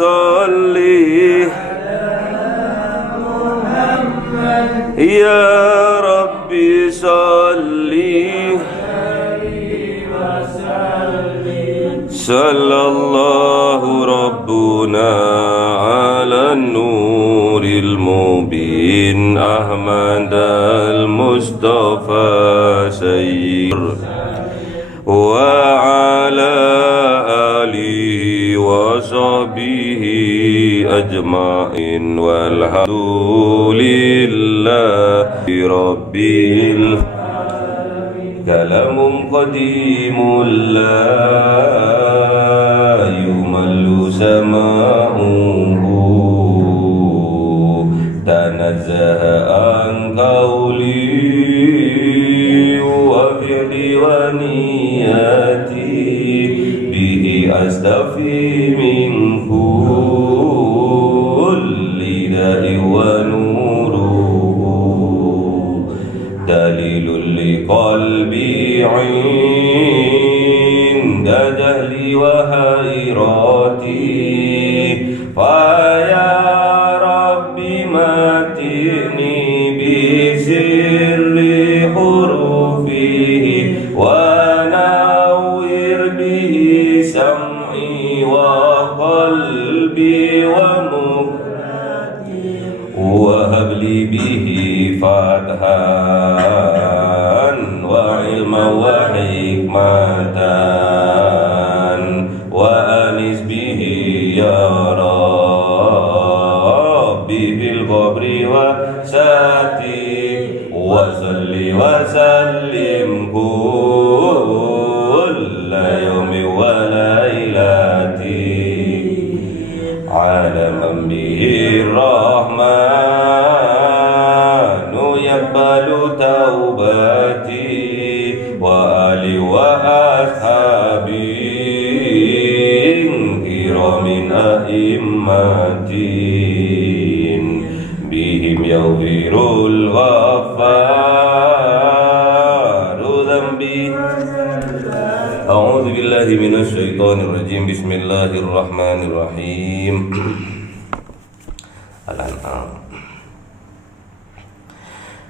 صلي يا ربي صلي صلى الله ربنا على النور المبين أحمد المصطفى سيد وعلى آله وصحبه أجمعين والحمد لله رب العالمين. كلام قديم لا يمل سماعه تنزه عن قولي وفعلي ونياتي به أستفي من كل داء ونوره دليل لقلبي عند جهلي وحيراتي فيا ربي متعني بسر حروفه ونور به سمعي وقلبي ومخي وهب لي به فتحا وعلما وحكمة وأنس به يا ربي في القبر وساتي وصل وسلم كل يوم وليلة على من به الرحمن يقبل توبتي وآلي وأصحابي كرام أئمتين بهم يغفر الغفار ذنبي. أعوذ بالله من الشيطان الرجيم. بسم الله الرحمن الرحيم. الأنعام.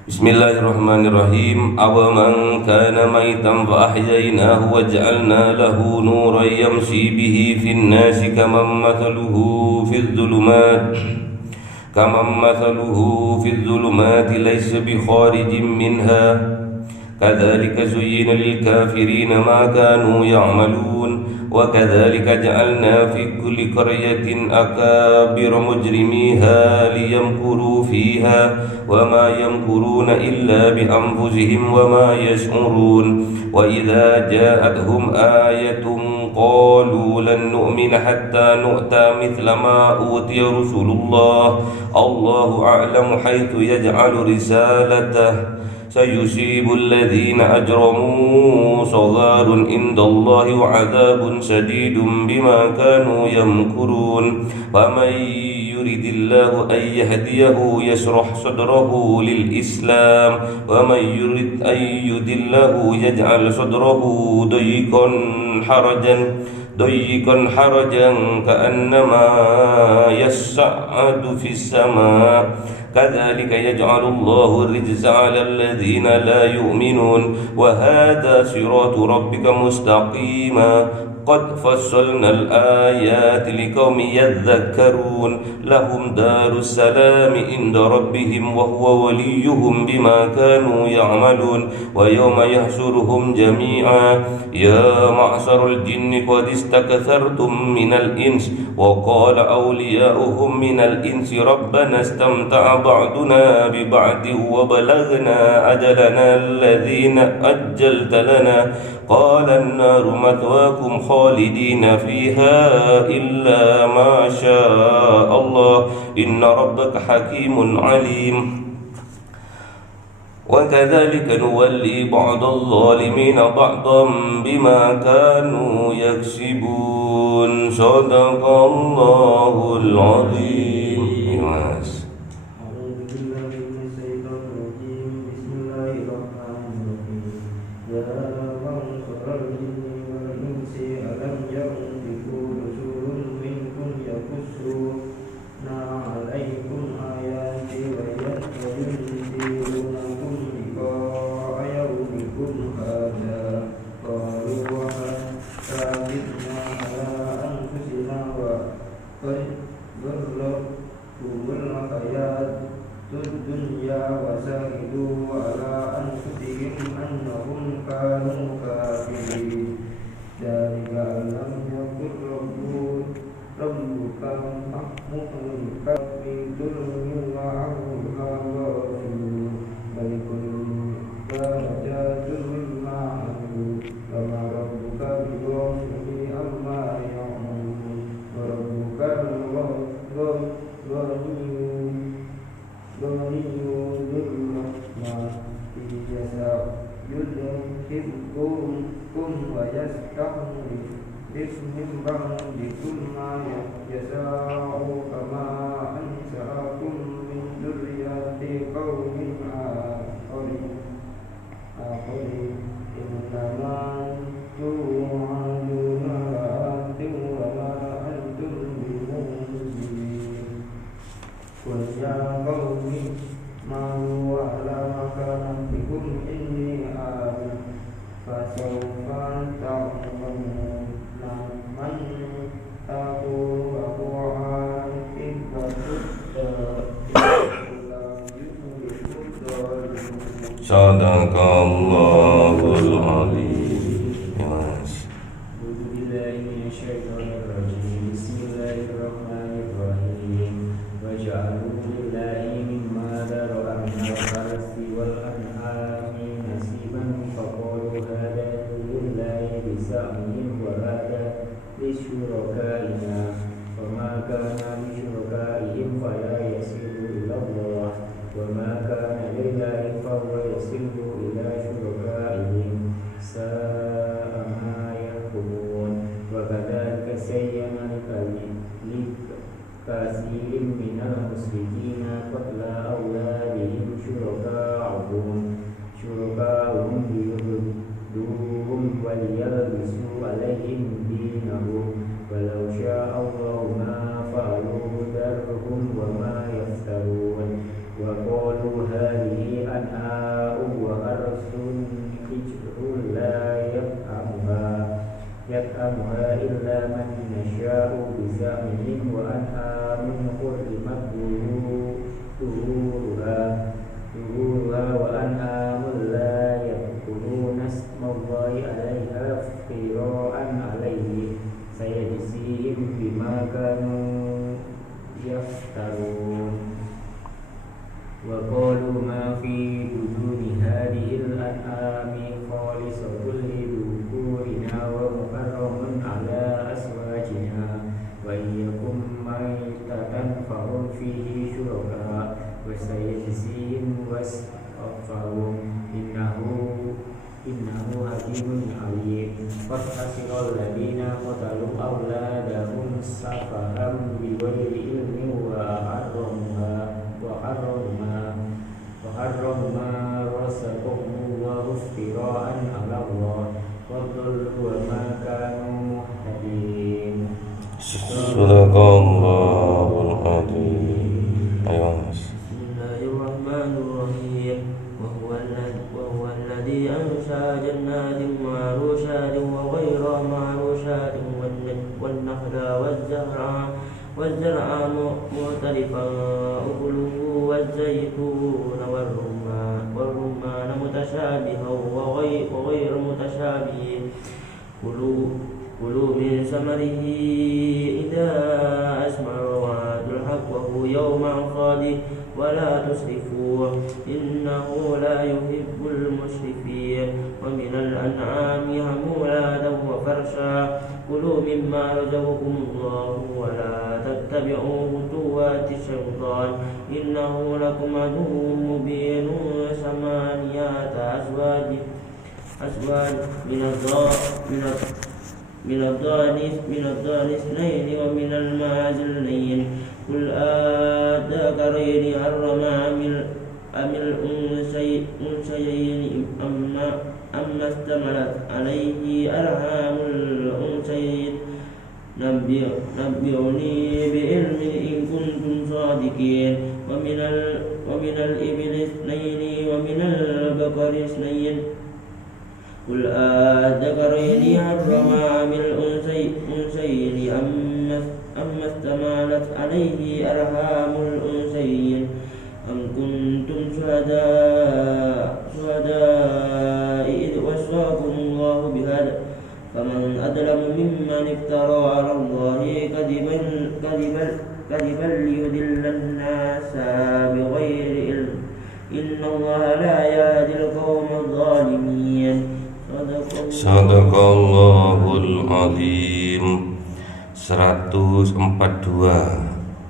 بسم الله الرحمن الرحيم. أومن كان ميتا فأحييناه وجعلنا له نورا يمشي به في الناس كمن مثله في الظلمات ليس بخارج منها كذلك زين للكافرين ما كانوا يعملون وكذلك جعلنا في كل قرية أكابر مجرميها ليمكروا فيها وما يمكرون إلا بأنفسهم وما يشعرون وإذا جاءتهم آية قالوا لن نؤمن حتى نؤتى مثل ما أوتي رسل الله الله أعلم حيث يجعل رسالته سيصيب الذين أجرموا صغار عند الله وعذاب شديد بما كانوا يمكرون ومن يريد الله أن يهديه يشرح صدره للإسلام ومن يريد أن يضله يجعل صدره ضيقا حرجا كأنما يصعد في السماء كذلك يجعل الله الرجس على الذين لا يؤمنون وهذا صراط ربك مستقيما قد فصلنا الآيات لقوم يذكرون لهم دار السلام عند ربهم وهو وليهم بما كانوا يعملون ويوم يحشرهم جميعا يا معشر الجن قد استكثرتم من الإنس وقال أولياؤهم من الإنس ربنا استمتع بعضنا ببعض وبلغنا أجلنا الذين أجلت لنا قال النار مثواكم خالدين فيها إلا ما شاء الله إن ربك حكيم عليم وكذلك نولي بعض الظالمين بعضا بما كانوا يكسبون صدق الله العظيم. يقصون عليكم آياتي وينذرونكم لقاء يومكم هذا قالوا وقد كذبنا على أنفسنا وقد غرتهم الحياة الدنيا وشهدوا على أنفسهم أنهم كانوا كافرين ذلك أن لم يكن ربك مهلكا بظلم وأهلها غافلون بل كل درجات مما عملوا وما ربك بغافل عما يعملون وربك غني ذو الرحمة يشاء يذهبكم ويستخلف من بعدكم ما يشاء كما أنشأكم من ذرية قوم آخرين إنما توعدون لآت وما أنتم بمعجزين قل يا قوم اعملوا على مكانتكم إني عامل فسوف تعلمون من تقول عاقبة صدق الله العظيم. أعوذ بالله من الشيطان الرجيم. بسم الله الرحمن الرحيم. وجعلوا لله مما ذرأ من الحرث والأنعام نصيبا فقالوا هذا لله بزعمهم وهذا لشركائنا وما كان لشركائهم فلا يصل إلى الله وما كان لله فهو يصل إلى شركائهم ساء ما يحكمون. وكذلك زينا لكثير من المشركين قتل أولادهم شركاؤهم ليردوهم وليلبسوا عليهم دينهم ولو شاء الله ما فعلوه ذرهم وما يفترون. وقالوا هذه أنعام وحرث حجر لا يطعمها إلا من نشاء بزعمهم وأنعام حرمت ظهورها وأنعام لا يذكرون اسم الله عليها افتراء عليه سيجزيهم بما كانوا يفترون. وقالوا ما في بطون هذه الأنعام خالصة لذكورنا ومحرم على أزواجنا وإن يكن ميتة فهم فيه شركاء وسيجزيهم وصفهم إنه حكيم عليم. قد خسر الذين قتلوا أولادهم سفها بغير علم وحرموا ما رزقهم الله افتراء على الله وضلوا وما كانوا مهتدين. صدق الله العظيم. بسم الله الرحمن الرحيم. وهو الذي أنشأ جنات معروشات وغير معروشات والنخل والزرع مختلفا أكله والزيتون والرمان متشابها وغير متشابه. كلوا من ثمره إذا أثمر وآتوا حقه يوم حصاده ولا تسرفوا إنه لا يحب المسرفين. ومن الأنعام حمولة وفرشا كلوا مما رزقكم الله ولا تتبعوا خطوات الشيطان إنه لكم عدو مبين. 8 أزواج من الضأن اثنين ومن الماعز اثنين قل أذكرين حرم أم الأنثيين أما اشتملت عليه أرحام الأنثيين نبئوني بعلم إن كنتم صادقين ومن الإبل اثنين ومن البقر اثنين قل أذكرين حرم أم الأنثيين أما اشتملت عليه أرحام الأنثيين أم كنتم شهداء إذ وصاكم الله بهذا فمن أظلم ممن افترى على الله كذبا ليضل الناس بغير علم إن الله لا يهدي القوم الظالمين Sadaqallahul Azim. 142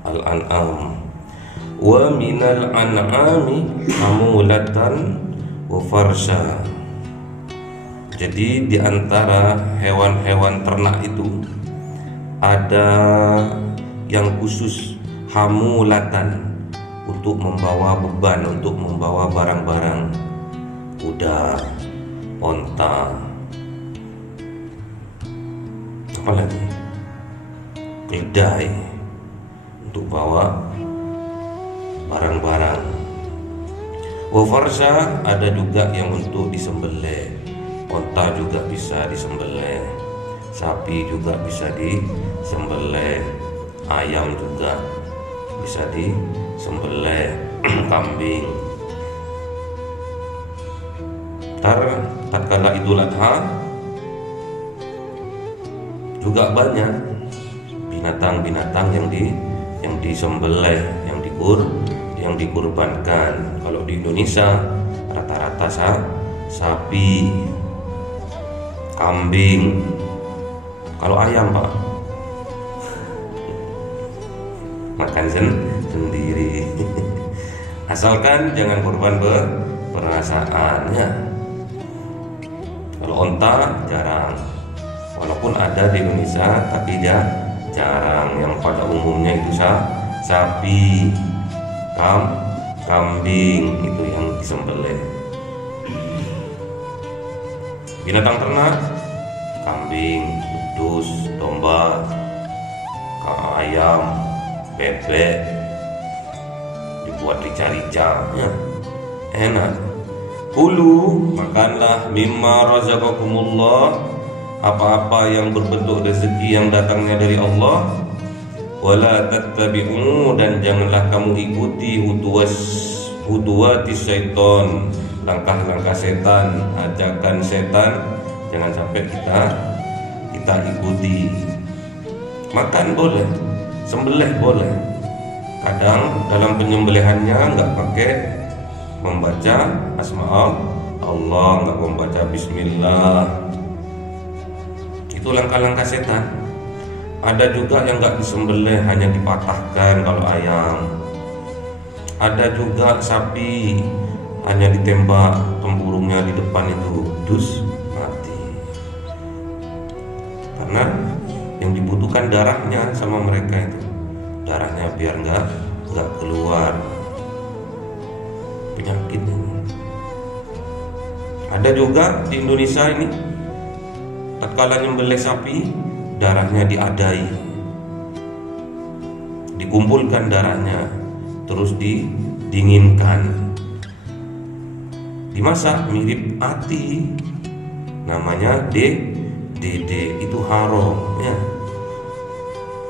Al-An'am. Wa minal an'ami hamulatan wa farsha. Jadi di antara hewan-hewan ternak itu ada yang khusus hamulatan, untuk membawa beban, untuk membawa barang-barang, kuda, onta, apa lagi, keledai, untuk bawa barang-barang. Wa farsha, ada juga yang untuk disembelih. Onta juga bisa disembelih, sapi juga bisa disembelih, ayam juga bisa disembelih, kambing. Tatkala Idul Adha juga banyak binatang-binatang yang disembelih, yang dikurbankan. Kalau di Indonesia rata-rata sapi, kambing. Kalau ayam Pak makan sendiri. Asalkan jangan kurban perasaan ya. Kalau onta jarang, walaupun ada di Indonesia tapi dia jarang. Yang pada umumnya itu sapi, kambing itu yang disembelih. Binatang ternak, kambing, udus, domba, ayam, bebek, dibuat rica-rica ya, enak. Kulu, makanlah mimma razaqakumullah, apa-apa yang berbentuk rezeki yang datangnya dari Allah. Wala tattabi'u, dan janganlah kamu ikuti hutuwati syaiton, langkah-langkah setan, ajakan setan, jangan sampai kita ikuti. Makan boleh, sembelih boleh. Kadang dalam penyembelihannya nggak pakai membaca asma Allah, nggak membaca bismillah. Itu langkah-langkah setan. Ada juga yang nggak disembelih, hanya dipatahkan kalau ayam. Ada juga sapi hanya ditembak tempurungnya di depan itu, dus, mati. Karena yang dibutuhkan darahnya sama mereka itu, darahnya biar nggak keluar penyakit ini. Ada juga di Indonesia ini, tatkala nyembelih sapi, darahnya diadai, dikumpulkan darahnya, terus didinginkan, dimasak mirip ati, namanya dede, itu haram ya.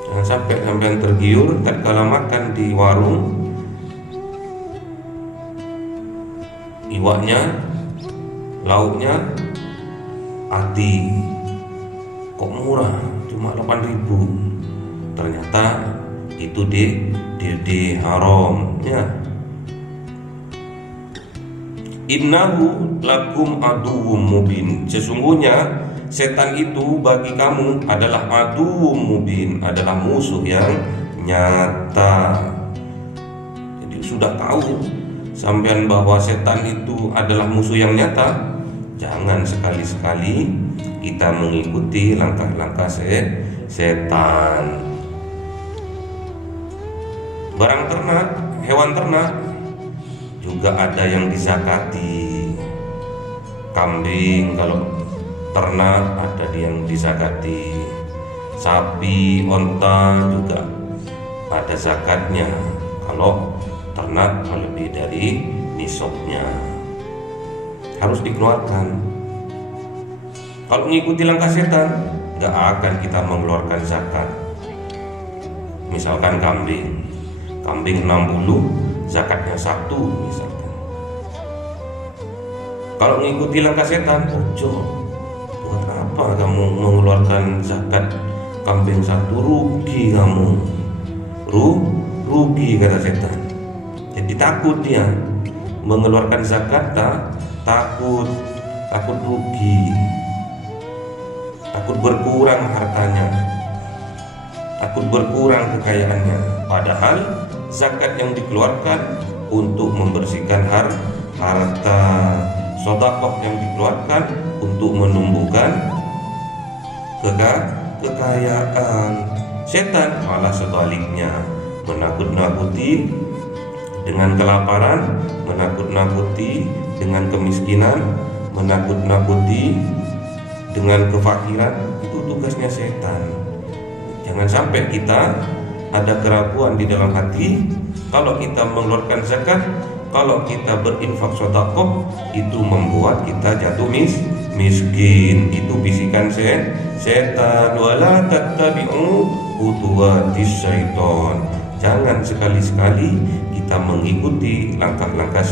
Jangan sampai sampean tergiur tatkala makan di warung, iwaknya, lauknya ati, kok murah, cuma 8.000. Ternyata itu dede haram ya. Innahu lakum aduwwum mubin, sesungguhnya setan itu bagi kamu adalah aduwwum mubin, adalah musuh yang nyata. Jadi sudah tahu sampean bahwa setan itu adalah musuh yang nyata, jangan sekali-sekali kita mengikuti langkah-langkah setan. Barang ternak, hewan ternak juga ada yang disakati. Kambing kalau ternak ada yang disakati, sapi, onta juga ada zakatnya kalau ternak melebihi dari nisabnya, harus dikeluarkan. Kalau mengikuti langkah setan, nggak akan kita mengeluarkan zakat. Misalkan kambing 60, zakatnya 1 misalkan. Kalau mengikuti langkah setan, ojo, buat apa kamu mengeluarkan zakat kambing 1, rugi kamu, rugi kata setan. Jadi takut dia mengeluarkan zakat, takut rugi, takut berkurang hartanya, takut berkurang kekayaannya. Padahal zakat yang dikeluarkan untuk membersihkan harta, sedekah yang dikeluarkan untuk menumbuhkan kekayaan. Setan malah sebaliknya, menakut-nakuti dengan kelaparan, menakut-nakuti dengan kemiskinan, menakut-nakuti dengan kefakiran. Itu tugasnya setan. Jangan sampai kita ada keraguan di dalam hati. Kalau kita mengeluarkan zakat, kalau kita berinfak sedekah, itu membuat kita jatuh miskin. Itu bisikan setan. Wala tattabi'u khutuwatis syaitan. Jangan sekali-sekali kita mengikuti langkah-langkah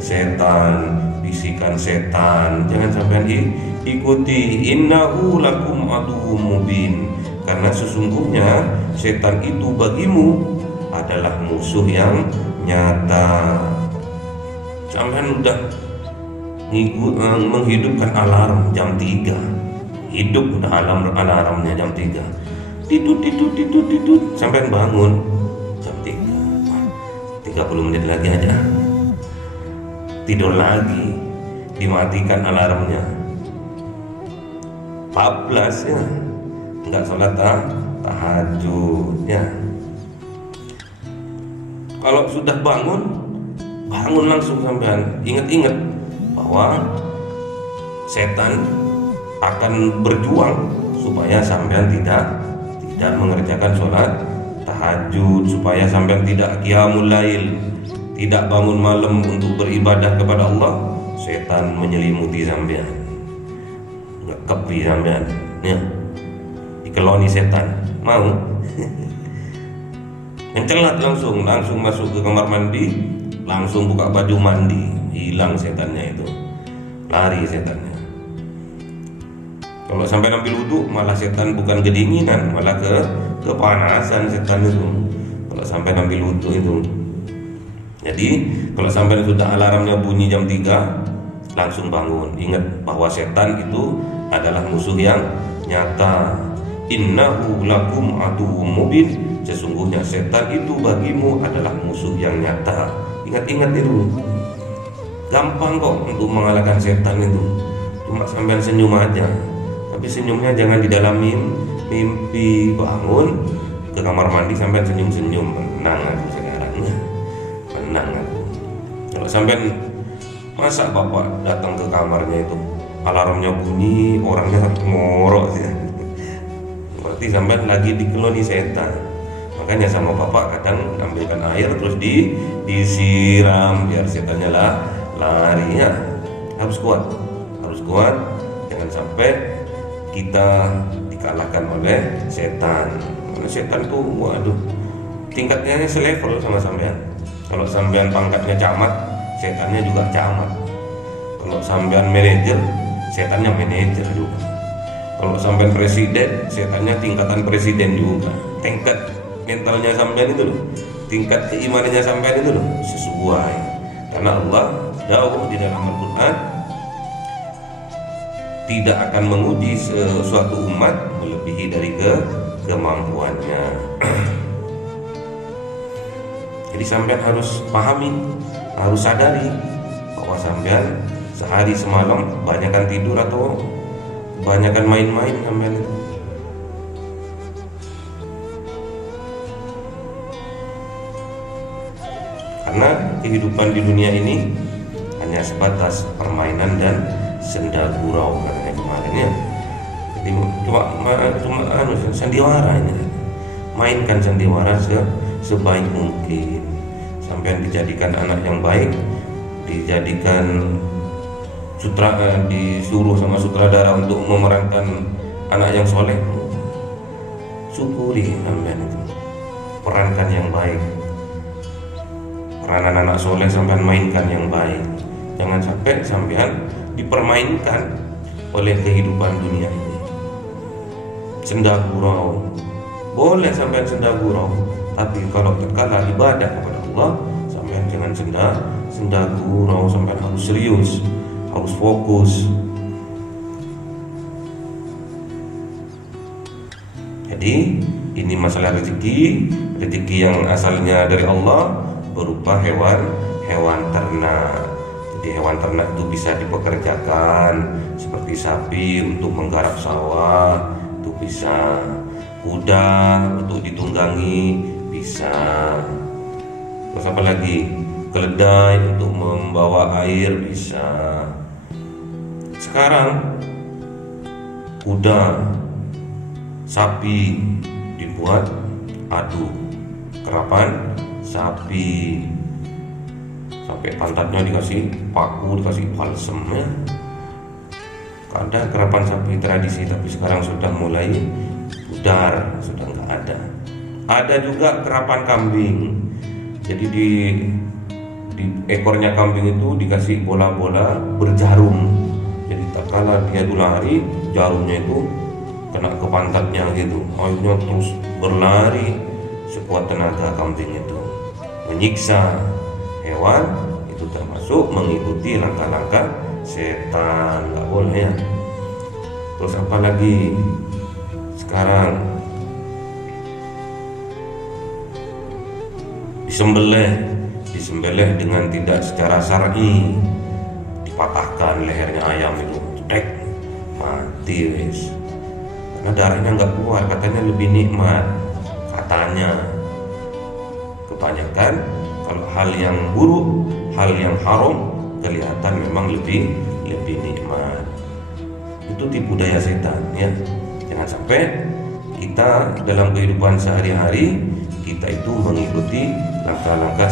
setan, bisikan setan. Jangan sampai ikuti. Innahu lakum aduwwum mubin. Karena sesungguhnya setan itu bagimu adalah musuh yang nyata. Sampai udah menghidupkan alarm jam 3, hidup udah alarmnya jam 3, tidut sampai bangun jam 3. 30 menit lagi aja tidur lagi, dimatikan alarmnya. 14 ya, nggak sholat tahajud ya. Kalau sudah bangun langsung sampean ingat-ingat bahwa setan akan berjuang supaya sampean tidak mengerjakan sholat tahajud, supaya sampean tidak qiyamul lail, tidak bangun malam untuk beribadah kepada Allah. Setan menyelimuti sampean, ngekepi sampean ya, dikeloni setan. Mau mencelat langsung masuk ke kamar mandi, langsung buka baju mandi, hilang setannya itu, lari setannya. Kalau sampai ambil wudhu, malah setan bukan kedinginan, malah kepanasan setan itu. Kalau sampai ambil wudhu itu. Jadi kalau sampai sudah alarmnya bunyi jam 3, langsung bangun. Ingat bahwa setan itu adalah musuh yang nyata. Innahu lakum aduwwum mubin. Sesungguhnya setan itu bagimu adalah musuh yang nyata. Ingat-ingat itu. Gampang kok untuk mengalahkan setan itu. Cuma sambil senyum aja. Tapi senyumnya jangan didalamin. Mimpi bangun ke kamar mandi sampai senyum-senyum. Menang aku sekarang ya. Menang aku. Kalau sampai masa bapak datang ke kamarnya itu alarmnya bunyi, orangnya ngorok sih. Berarti sampai lagi dikeloni setan. Makanya sama bapak kadang ambilkan air terus disiram biar setannya lari ya. Harus kuat, jangan sampai kita dikalahkan oleh setan. Karena setan tuh waduh, tingkatnya selevel sama sampean. Kalau sampean pangkatnya camat, setannya juga camat. Kalau sampean manajer, setannya manajer juga. Kalau sampean presiden, setannya tingkatan presiden juga. Tingkat mentalnya sampean itu loh, tingkat keimanannya sampean itu loh sesuai. Karena Allah jauh di dalam Al-Quran tidak akan menguji suatu umat melebihi dari kemampuannya. Jadi sampean harus pahami, harus sadari bahwa sampean sehari semalam kebanyakan tidur atau kebanyakan main-main sampean itu. Karena kehidupan di dunia ini hanya sebatas permainan dan senda gurau katanya kemarin ya. cuma sandiwara ini. Mainkan sandiwara sebaik mungkin. Sampai dijadikan anak yang baik, dijadikan disuruh sama sutradara untuk memerankan anak yang soleh. Syukuri sampean itu, perankan yang baik. Peranan anak soleh sampean mainkan yang baik. Jangan sampai sampean dipermainkan oleh kehidupan dunia ini. Senda gurau, boleh sampean senda gurau, tapi kalau terkala ibadah kepada Allah, sampean jangan senda gurau, sampean harus serius, harus fokus. Jadi ini masalah rezeki yang asalnya dari Allah berupa hewan ternak. Jadi hewan ternak itu bisa dipekerjakan seperti sapi untuk menggarap sawah, itu bisa, kuda untuk ditunggangi bisa. Terus apa lagi? Keledai untuk membawa air bisa. Sekarang kuda, sapi dibuat adu, kerapan sapi, sampai pantatnya dikasih paku, dikasih balsem ya. Ada kerapan sapi tradisi, tapi sekarang sudah mulai pudar, sudah nggak ada. Ada juga kerapan kambing. Jadi di ekornya kambing itu dikasih bola-bola berjarum. Jadi tak kala dia itu lari, jarumnya itu kena ke pantatnya gitu. Akhirnya terus berlari sekuat tenaga kambing itu. Menyiksa hewan itu termasuk mengikuti langkah-langkah setan, nggak boleh ya. Terus apa lagi? Sekarang disembelih dengan tidak secara syar'i, dipatahkan lehernya ayam itu, tek, mati wis. Karena darahnya nggak keluar, katanya lebih nikmat, katanya. Kebanyakan kalau hal yang buruk, hal yang haram kelihatan memang lebih nikmat. Itu tipu daya setan ya. Jangan sampai kita dalam kehidupan sehari-hari kita itu mengikuti langkah-langkah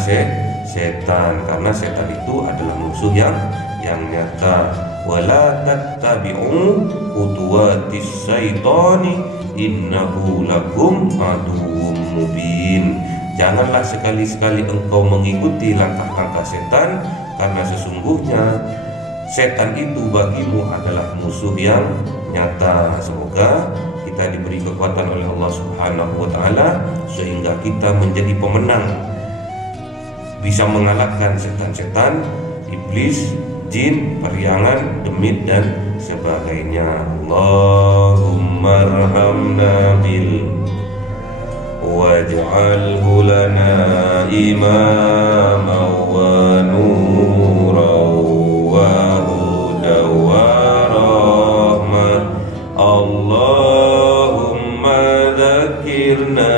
setan, karena setan itu adalah musuh yang nyata. Wala tattabi'u khutuwatis syaitani innahu lakum aduwwum mubin. Janganlah sekali-sekali engkau mengikuti langkah-langkah setan, karena sesungguhnya setan itu bagimu adalah musuh yang nyata. Semoga kita diberi kekuatan oleh Allah Subhanahu wa taala sehingga kita menjadi pemenang, bisa mengalahkan setan-setan, iblis, jin, periangan, demit dan sebagainya. Allahumma arhamna bil waj'alhu lana imama wa nuran wa hudan wa rahmah. Allahumma dzakirna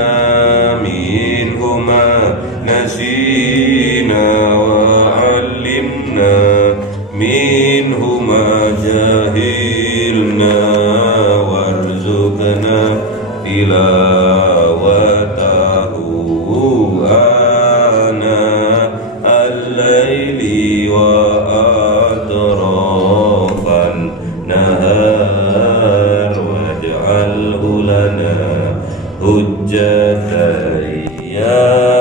minhu ma nasina wa 'allimna minhu ma jahilna warzuqna tilawatahu ana al-laili wa atrafan nahar waj'alhu lana hujjatan ya